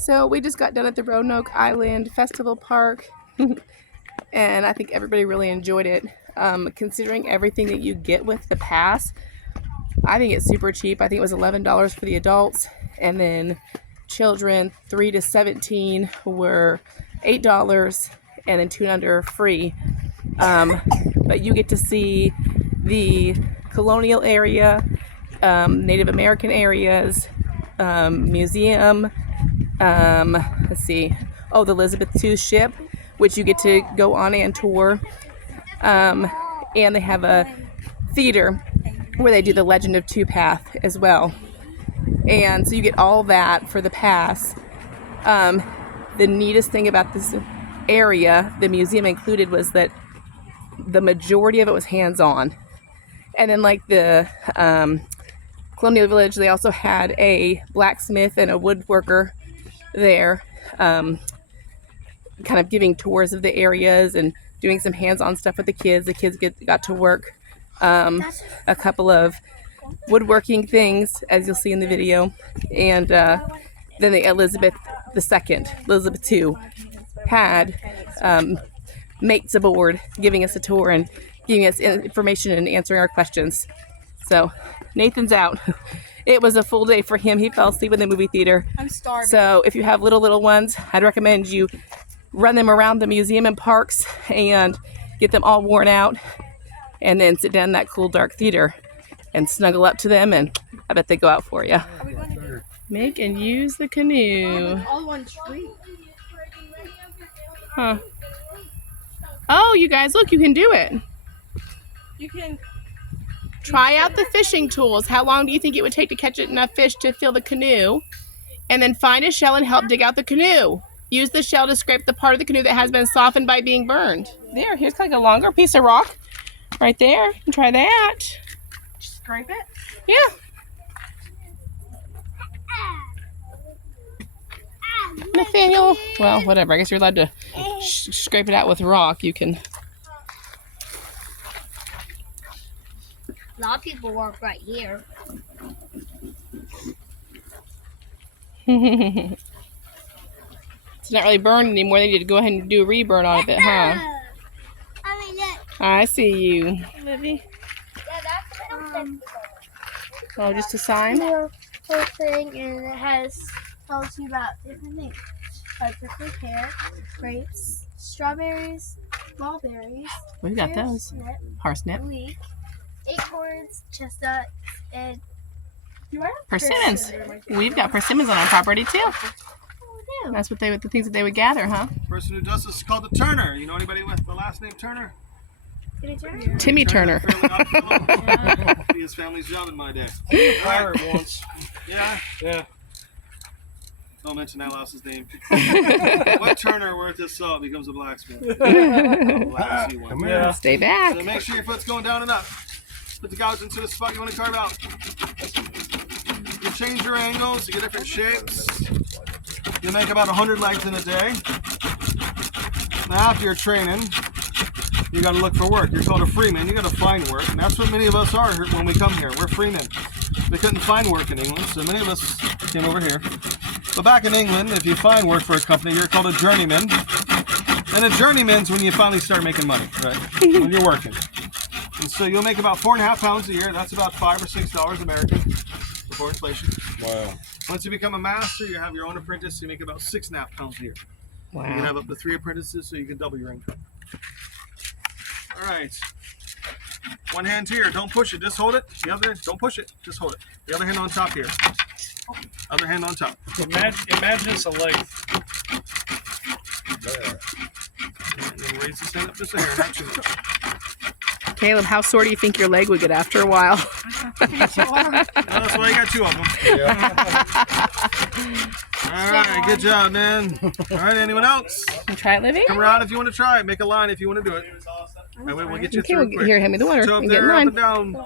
So we just got done at the Roanoke Island Festival Park, and I think everybody really enjoyed it. Considering everything that you get with the pass, I think it's super cheap. I think it was $11 for the adults, and then children 3 to 17 were $8, and then 2 and under free. But you get to see the colonial area, Native American areas, museum. Let's see. Oh, the Elizabeth II ship, which you get to go on and tour. And they have a theater where they do the Legend of Two Path as well. And so you get all that for the pass. The neatest thing about this area, the museum included, was that the majority of it was hands-on. And then like the Colonial Village, they also had a blacksmith and a woodworker there, kind of giving tours of the areas and doing some hands-on stuff with the kids. The kids got to work a couple of woodworking things, as you'll see in the video. And then the Elizabeth II, had mates aboard giving us a tour and giving us information and answering our questions. So Nathan's out. It was a full day for him. He fell asleep in the movie theater. I'm starving. So if you have little ones, I'd recommend you run them around the museum and parks and get them all worn out, and then sit down in that cool dark theater and snuggle up to them, and I bet they go out for you. Make and use the canoe. All one tree. Huh. Oh, you guys, look, you can do it. You can Try out the fishing tools. How long do you think it would take to catch enough fish to fill the canoe? And then find a shell and help dig out the canoe. Use the shell to scrape the part of the canoe that has been softened by being burned. There, here's like a longer piece of rock right there. You can try that. scrape it. Yeah. Nathaniel, well, whatever. I guess you're allowed to scrape it out with rock. You can. A lot of people work right here. It's not really burned anymore. They need to go ahead and do a reburn on it, huh? I see you, Livy. Oh, just a sign? Whole thing, and it tells you about different things, like prickly pear, grapes, strawberries, mulberries. We've got those. Parsnip. Leek, acorns, chestnuts, and persimmons. We've got persimmons on our property too. That's what the things that they would gather, huh? The person who does this is called a Turner. You know anybody with the last name Turner? Timmy Turner. Be his family's job in my day. Pirate once. Yeah. Yeah. Don't mention that louse's name. What Turner worth his salt becomes a blacksmith? Lousy one. Yeah. Stay back. So make sure your foot's going down and up. Put the gouge into the spot you want to carve out. You change your angles, you get different shapes. You make about 100 legs in a day. Now after you're training, you got to look for work. You're called a freeman. You got to find work. And that's what many of us are when we come here. We're freemen. They couldn't find work in England, so many of us came over here. But back in England, if you find work for a company, you're called a journeyman. And a journeyman's when you finally start making money, right? When you're working. And so you'll make about 4.5 pounds a year. That's about $5 or $6 American before inflation. Wow. Once you become a master, you have your own apprentice. You make about 6.5 pounds a year. Wow. You can have up to 3 apprentices, so you can double your income. All right. One hand here. Don't push it. Just hold it. The other. Don't push it. Just hold it. The other hand on top here. Other hand on top. Imagine it's a leg. And then raise this hand up just a hair, not too much. Caleb, how sore do you think your leg would get after a while? That's why you got 2 of them. Yeah. All right. Good job, man. All right. Anyone else? You try it, Livy? Come around if you want to try it. Make a line if you want to do it. And we'll get you Okay, through it quick. here, hand me the water. So up And get in there, up line. and down.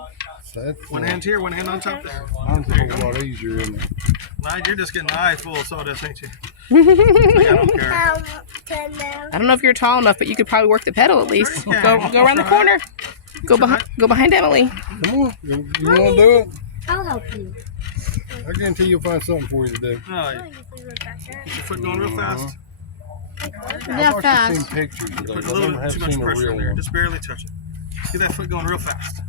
One hand here, one hand on top there. Mine's a whole lot easier, isn't it? Lad, you're just getting the eye full of sawdust, ain't you? I don't care. I don't know if you're tall enough, but you could probably work the pedal at least. Sure you Go can. around the corner. Go behind Emily. Come on. You want to do it? I'll help you. I guarantee you'll find something for you to do. Oh, I yeah. think if we went back there. Your foot going real fast. I've already seen pictures of Put those. a I've little never have too much seen a pressure in real there. one. Just barely touch it. Get that foot going real fast.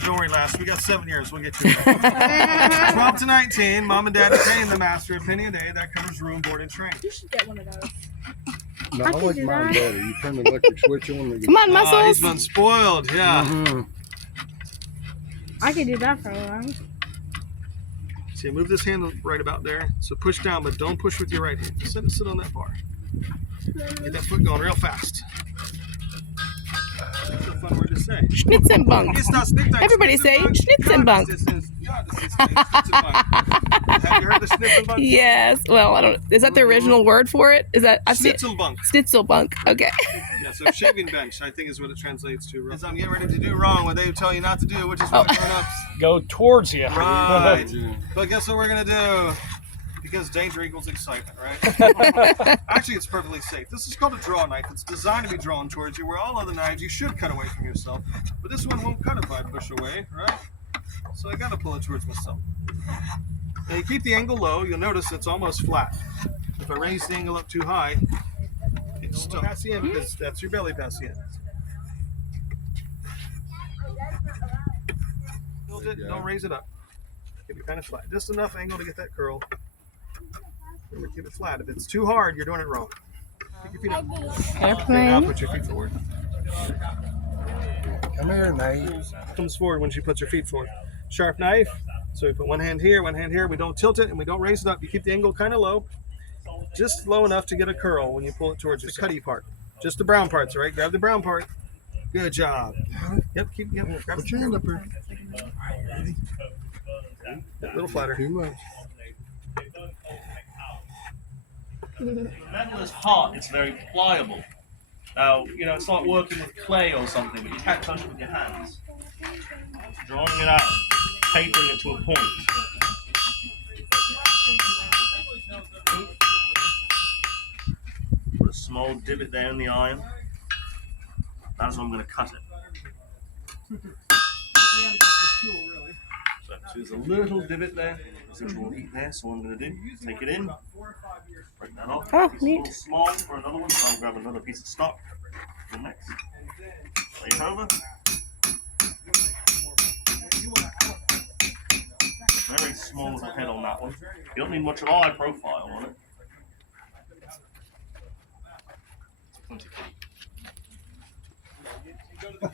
Don't worry, lass. We got 7 years. We'll get you there. 12 to 19. Mom and Dad are paying the master a penny a day. That covers room, board, and train. You should get one of those. No, I can like do mine that. better. You turn the electric switch on. And Come on, He's muscles. been spoiled. Yeah. Mhm. I could do that for a while. See, move this hand right about there. So push down, but don't push with your right hand. Just let it sit on that bar. Get that foot going real fast. That's a fun word to say. Schnitzenbunk. It's not Schnitzenbunk. Everybody say Schnitzenbunk. Have you heard the Schnitzenbunk? Yes. Well, I don't. Is that the original word for it? Is that I've seen Schnitzelbunk. Schnitzelbunk? Okay. Yeah, so shaving bench, I think is what it translates to. As I'm getting ready to do wrong what they tell you not to do, which is what grown-ups. Go towards you. Right. But guess what we're gonna do? Because danger equals excitement, right? Actually, it's perfectly safe. This is called a draw knife. It's designed to be drawn towards you, where all other knives you should cut away from yourself. But this one won't cut if I push away, right? So I gotta pull it towards myself. Now you keep the angle low, you'll notice it's almost flat. If I raise the angle up too high, it's still past the end because that's your belly past the end. Hold it, don't raise it up. Keep it kind of flat. Just enough angle to get that curl. Remember, keep it flat. If it's too hard, you're doing it wrong. Pick your feet up. Okay, now Airplane. put your feet forward. Come here, Nate. Comes forward when she puts her feet forward. Sharp knife. So we put one hand here, one hand here. We don't tilt it and we don't raise it up. You keep the angle kind of low. Just low enough to get a curl when you pull it towards the cutty part. Just the brown parts, all right? Grab the brown part. Good job. Yep, grab Put your hand up here. a little flatter. Too much. Metal is hard, it's very pliable. Now, you know, it's like working with clay or something, but you can't touch it with your hands. Drawing it out, tapering it to a point. Put a small divot there in the iron. That's how I'm going to cut it. So there's a little divot there, residual heat there, so what I'm going to do, take it in, break that off. Oh, It's neat. a little small for another one, so I'll grab another piece of stock. The next. Lay it over. Very small little head on that one. You don't need much of eye profile on it.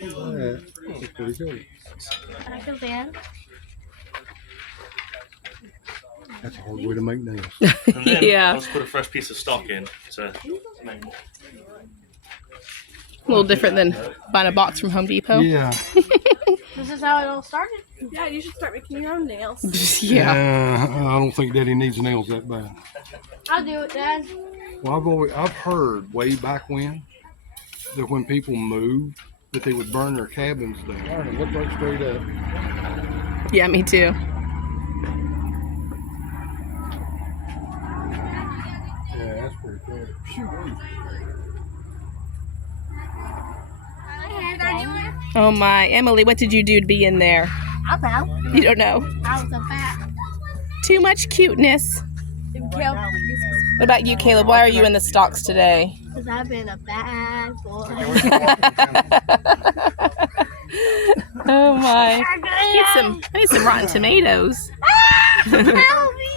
Yeah, that's pretty good. Can I feel bad? That's a hard way to make nails. And then Yeah. let's put a fresh piece of stock in to make more. A little different than buying a box from Home Depot. Yeah. This is how it all started. Yeah, you should start making your own nails. Yeah. I don't think Daddy needs nails that bad. I'll do it, Dad. Well, I've heard way back when that when people moved, that they would burn their cabins down and look right straight up. Yeah, me too. Yeah, that's pretty cool. Oh my, Emily, what did you do to be in there? I don't know. You don't know. I was a bat. Too much cuteness. What about you, Caleb? Why are you in the stocks today? Because I've been a bad boy. Oh my. I need some rotten tomatoes. Help me!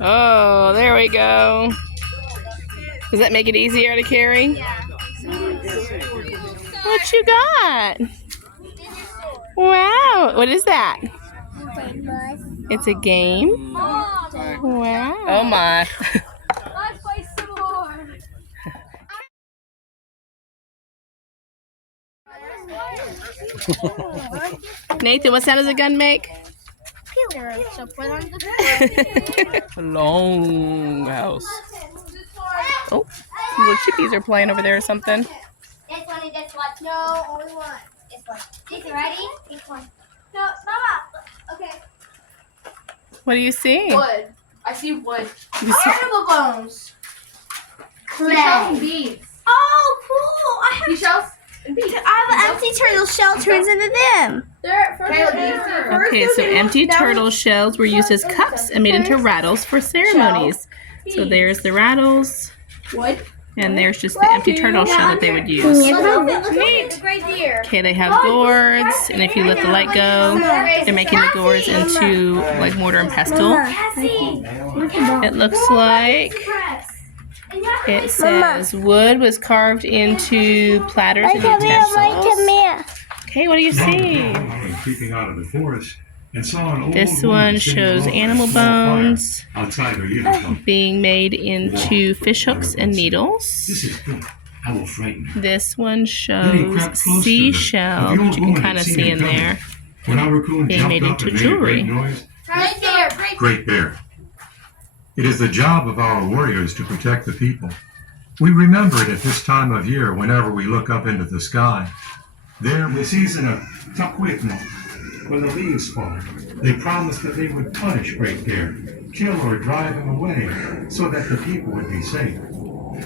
Oh, there we go. Does that make it easier to carry? Yeah. What you got? Wow. What is that? It's a game? Wow. Oh my. Let's play some more. Nathan, what sound does a gun make? So put on the Long house. Oh, some little chippies are playing over there or something. This one and this one. No, only one. This one. This ready? This one. No, Mama. Okay. What do you see? Wood. I see wood. You see- Animal bones. Seashells and beads. Oh, cool. I have Seashells? I have an empty turtle shell turns into them. Okay, so empty turtle shells were used as cups and made into rattles for ceremonies. So there's the rattles. And there's just the empty turtle shell that they would use. Okay, they have gourds, and if you let the light go, they're making the gourds into like mortar and pestle. It looks like it says wood was carved into platters and utensils. Okay, what do you see? Creeping out of the forest and saw an old This woman one sitting shows alone animal at a small fire bones outside her uniform. being made into fish hooks and needles. This is good. I will frighten her. This one Then he shows crept close to her, seashell, but the old which you can woman kind had of seen see him in coming. there. When our raccoon Being jumped made up into and jewelry. made a great noise, Great Bear. It is the job of our warriors to protect the people. We remember it at this time of year whenever we look up into the sky. There, in the season of Tukwitno, when the leaves fall, they promised that they would punish Great Bear, kill or drive him away, so that the people would be safe.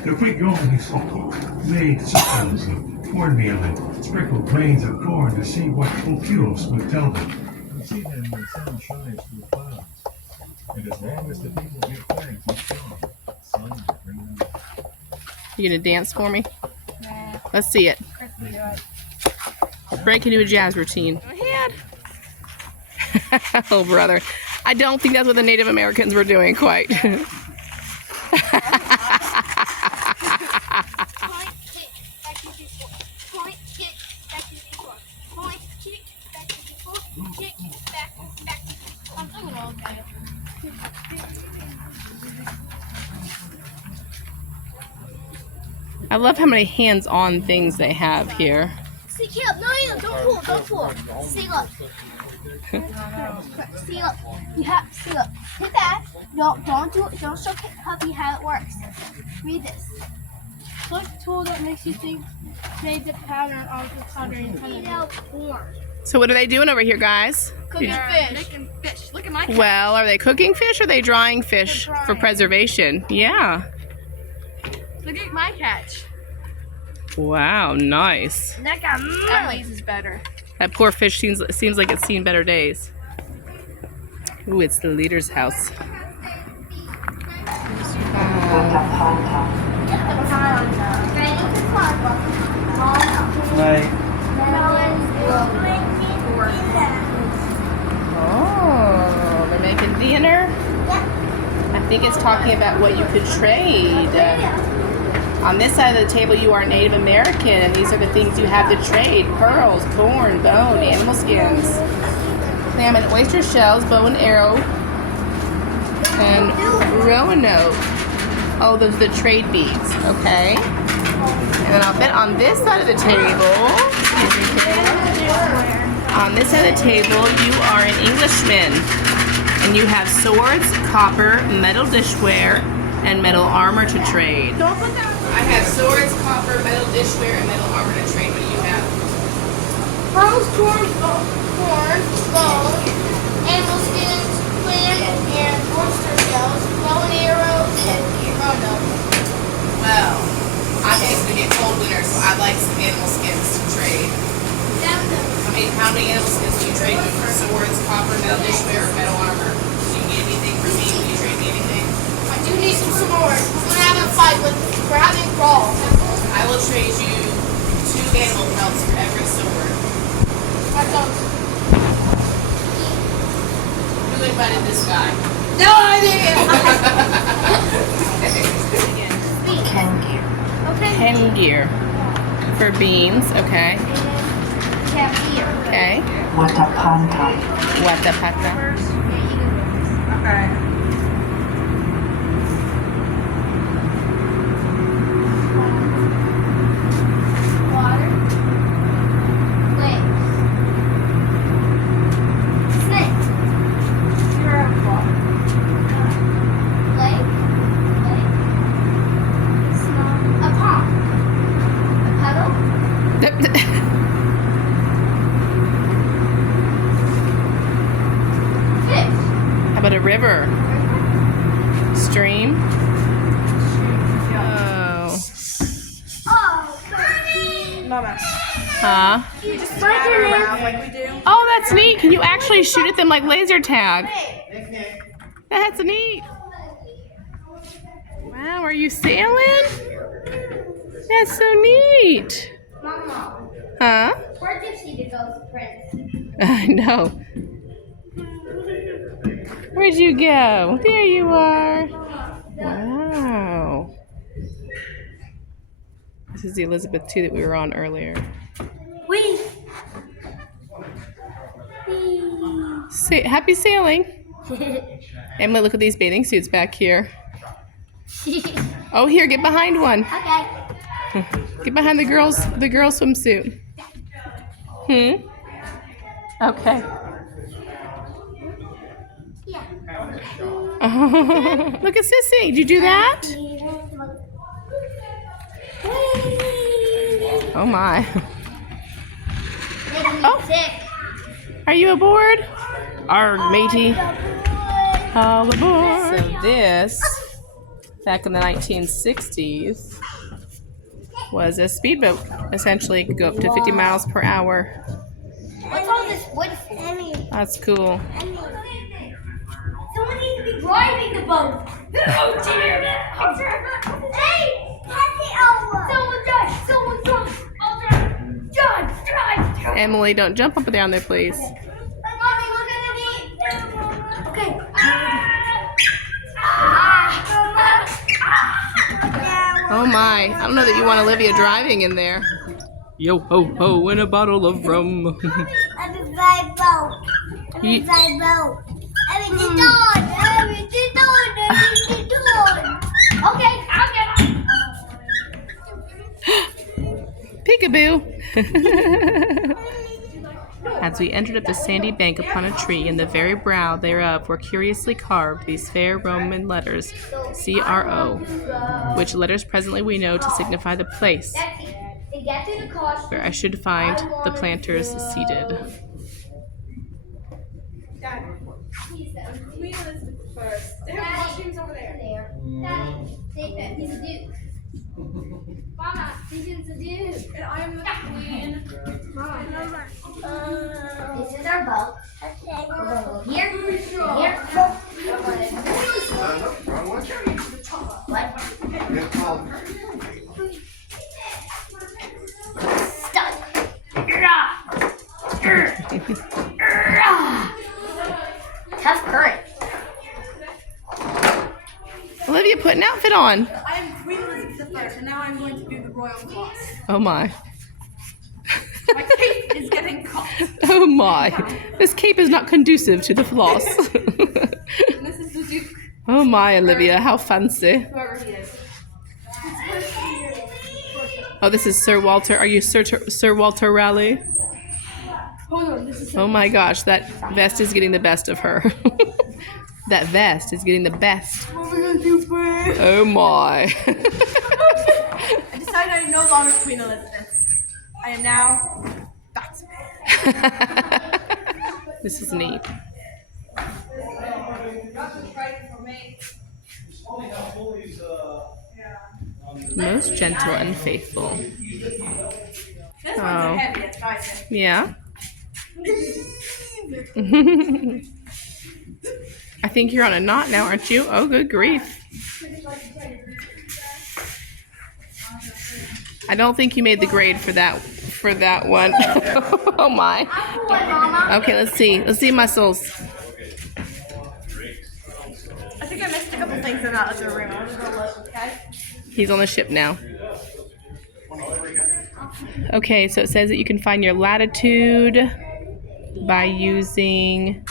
The Quick-Going made supples of cornmeal and sprinkled grains of corn to see what Okios would tell them. You see them when the sun shines through the clouds. And as long as the people give thanks each dawn, the sun will bring them back. You gonna dance for me? Let's see it. Break into a jazz routine. Go ahead. Oh, brother. I don't think that's what the Native Americans were doing quite. I love how many hands-on things they have here. See, Caleb, no, don't pull. See, look. See, look. You have, see, look. Hit that. Don't show Puppy how it works. Read this. Click tool that makes you think made the pattern of the pattern. So what are they doing over here, guys? Cooking fish. Making fish. Look at my catch. Well, are they cooking fish or are they drying fish for preservation? Yeah. Look at my catch. Wow, nice. Emily's is better. That poor fish seems like it's seen better days. Ooh, it's the leader's house. Oh, they're making dinner? I think it's talking about what you could trade. On this side of the table, you are Native American, and these are the things you have to trade. Pearls, corn, bone, animal skins, clam and oyster shells, bow and arrow, and Roanoke. Oh, those are the trade beads, okay? And then I'll bet on this side of the table, on this side of the table, you are an Englishman, and you have swords, copper, metal dishware, and metal armor to trade. I have swords, copper, metal dishware, and metal armor to trade. What do you have? Pearls, corn, bone, animal skins, clam, and oyster shells, bow and arrows, and Roanoke. Well, I'm going to get cold winter, so I'd like some animal skins to trade. How many animal skins do you trade for? Swords, copper, metal dishware, or metal armor? Do you get anything for me? Do you trade me anything? I do need some swords. We're gonna have a fight with grabbing crawl. I will trade you 2 animal pelts for every sword. Who invited this guy? No idea. Okay. 10 gear for beans. Okay. Okay. Watapanta. Watapata. Okay. Water. Lakes. Snake. Miracle. Lake. Snow. A pond. A puddle. Fish. How about a river? Stream? Oh. Oh, 13. Mama. Huh? You just scatter around like we do. Oh, that's neat. Can you actually shoot at them like laser tag? That's neat. Wow, are you sailing? That's so neat. Mama, Huh? where did she get those prints? I know. Where'd you go? There you are. Wow. This is the Elizabeth II that we were on earlier. Wee. Say, happy sailing. Emily, look at these bathing suits back here. Oh, here, get behind one. Okay. Get behind the girls' swimsuit. Okay. Yeah. Look at Sissy. Did you do that? Oh my. Making me Oh. sick. Are you aboard? Arg, matey. All aboard. So this, back in the 1960s, was a speedboat. Essentially, it could go up to 50 miles per hour. What's all this wood for? That's cool. Someone needs to be driving the boat. Oh dear. Hey, pass it over. Someone drive. Someone drive. I'll drive. Drive. Emily, don't jump up and down there, please. Mommy, look at the knee. Okay. Oh my. I don't know that you want Olivia driving in there. Yo ho ho in a bottle of rum. Everybody boat. Ye- Everybody boat. Everything done. Everything done. Everything done. Okay, I'll get it. Peekaboo. As we entered up the sandy bank upon a tree, in the very brow thereof were curiously carved these fair Roman letters, CRO, which letters presently we know to signify the place That's it. To get to the car, where I should find the planters seated. Queen Elizabeth first. They have costumes over there. Daddy, take that. He's a dude. Mama, he's a dude. And I am the queen. This is our boat. Here. Here. What? Stuck. Tough current. Olivia, put an outfit on. I am Queen Elizabeth I, and now I'm going to do the royal cross. Oh my. My cape is getting caught. Oh my. This cape is not conducive to the floss. And this is the Duke, Oh my, Olivia, how fancy. whoever he is. Oh, this is Sir Walter. Are you Sir Walter Raleigh? Hold on, this is Oh my gosh, that vest is getting the best of her. That vest is getting the best. what are we going to do first? Oh my. I decided I am no longer Queen Elizabeth. I am now Batman. This is neat. Most gentle and faithful. This one's Oh. a heavy, it's nice. Yeah. I think you're on a knot now, aren't you? Oh, good grief. I don't think you made the grade for that one. Oh my. Okay, let's see. Let's see muscles. I think I missed a couple things in that other room. I'm just going to look, okay? He's on the ship now. Okay, so it says that you can find your latitude by using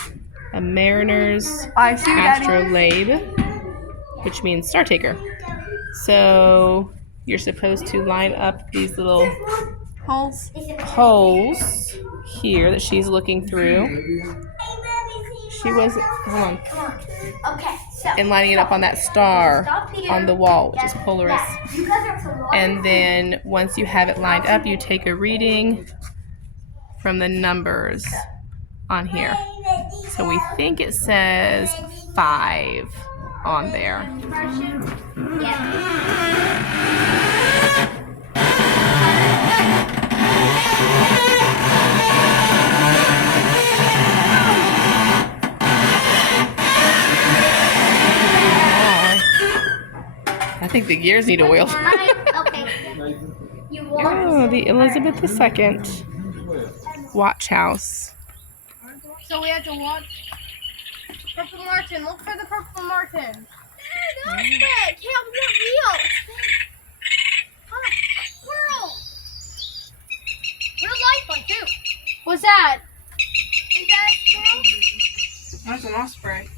a mariner's astrolabe, which means star taker. So you're supposed to line up these little Holes. holes here that she's looking through. She was, hold on, Okay, so. and lining it up on that star on the wall, which is Polaris. You guys are some water. And then once you have it lined up, you take a reading from the numbers on here. So we think it says 5 on there. Yeah. I think the gears need oil. Okay. You want Oh, the Elizabeth II watch house. So we have to watch Purple Martin. Look for the Purple Martin. That's it. Can't get real. Squirrel. Real life one too. What's that? Is that a squirrel? That's an osprey.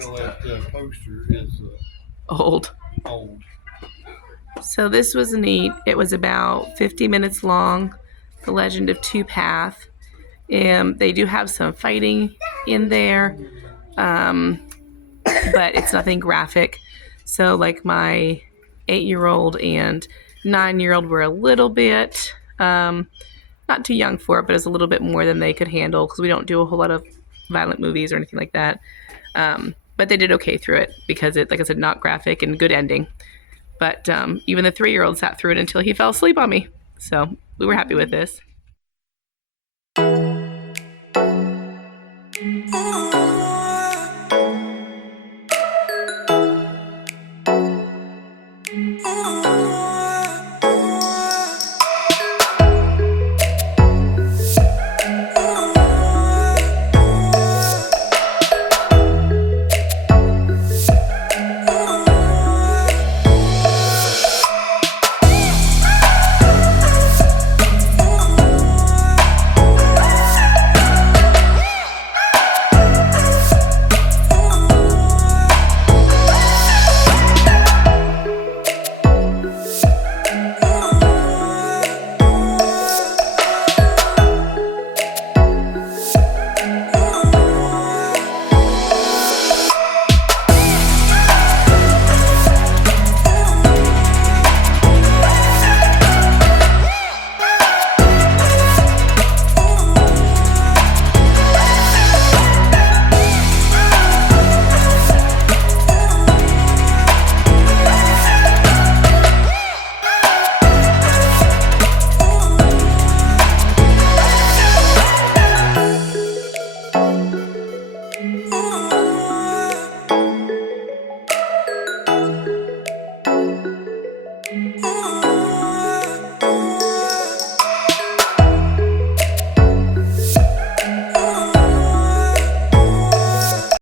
That poster is Old. old. So this was neat. It was about 50 minutes long. The Legend of Two Path. They do have some fighting in there, but it's nothing graphic. So like my 8-year-old and 9-year-old were a little bit not too young for it, but it's a little bit more than they could handle because we don't do a whole lot of violent movies or anything like that. But they did okay through it because it, like I said, not graphic and good ending. But even the 3-year-old sat through it until he fell asleep on me. So we were happy with this. Oh